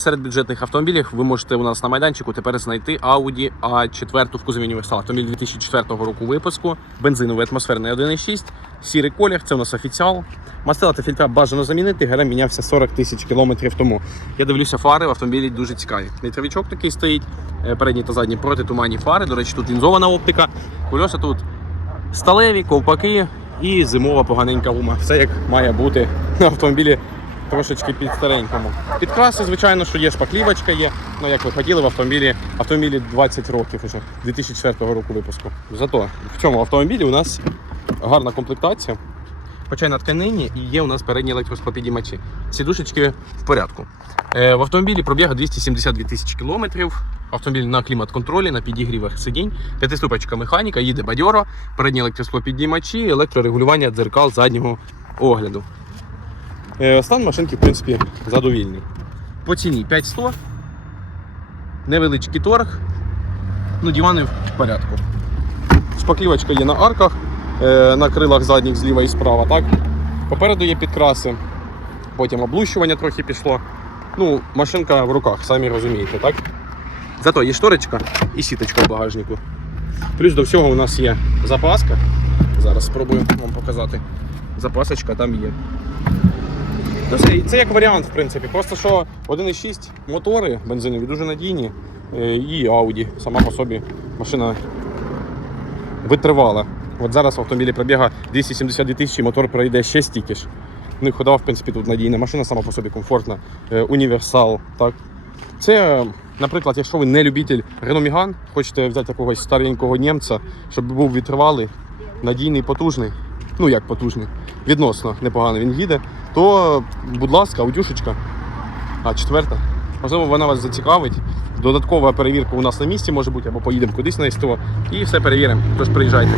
Серед бюджетних автомобілів ви можете у нас на майданчику тепер знайти Audi A4 в кузові універсал. Автомобіль 2004 року випуску, бензиновий атмосферний 1.6, сірий колір, це у нас офіціал. Мастила та фільтра бажано замінити, ГРМ мінявся 40 тисяч кілометрів тому. Я дивлюся, фари в автомобілі дуже цікаві. Нитровичок такий стоїть, е, передні та задні протитуманні фари. До речі, тут лінзована оптика. Кольоса тут сталеві, ковпаки і зимова поганенька гума. Все як має бути на автомобілі трошечки під старенькому. Підкраси, звичайно, що є шпаклівочка є. Ну як ви хотіли в автомобілі, автомобілі 20 років уже, 2004 року випуску. Зато в цьому автомобілі у нас гарна комплектація. Хоча на тканині і є у нас передні електросклопідіймачі. Сідушечки в порядку. Е, в автомобілі пробіга 272 тисячі кілометрів. Автомобіль на клімат-контролі, на підігрівах сидінь, п'ятиступочка механіка, їде бадьоро, передні електросклопідіймачі, електрорегулювання дзеркал заднього огляду. Е, Стан машинки, в принципі, задовільний. По ціні 5100. Невеличкий торг. Ну, дивани в порядку. Шпаклівочка є на арках, е, на крилах задніх зліва і справа. Так? Попереду є підкраси, потім облущування трохи пішло. Ну, машинка в руках, самі розумієте, так? Зато є шторочка і сіточка в багажнику. Плюс до всього у нас є запаска. Зараз спробую вам показати. Запасочка там є. Ну, Це, це як варіант, в принципі. Просто що 1.6 мотори бензинові дуже надійні. е, І Audi сама по собі машина витривала. От зараз в автомобілі пробіга 272 тисячі, мотор пройде ще стільки ж. Ну і хода, в принципі, тут надійна машина, сама по собі комфортна. Е, Універсал. Так. Це, наприклад, якщо ви не любитель Renault Megane, хочете взяти якогось старенького німця, щоб був витривалий, надійний, потужний. Ну як потужний, відносно непогано він їде, то, будь ласка, аудюшечка. А четверта. Можливо, вона вас зацікавить. Додаткова перевірка у нас на місці може бути, або поїдемо кудись на СТО і все перевіримо. Тож приїжджайте.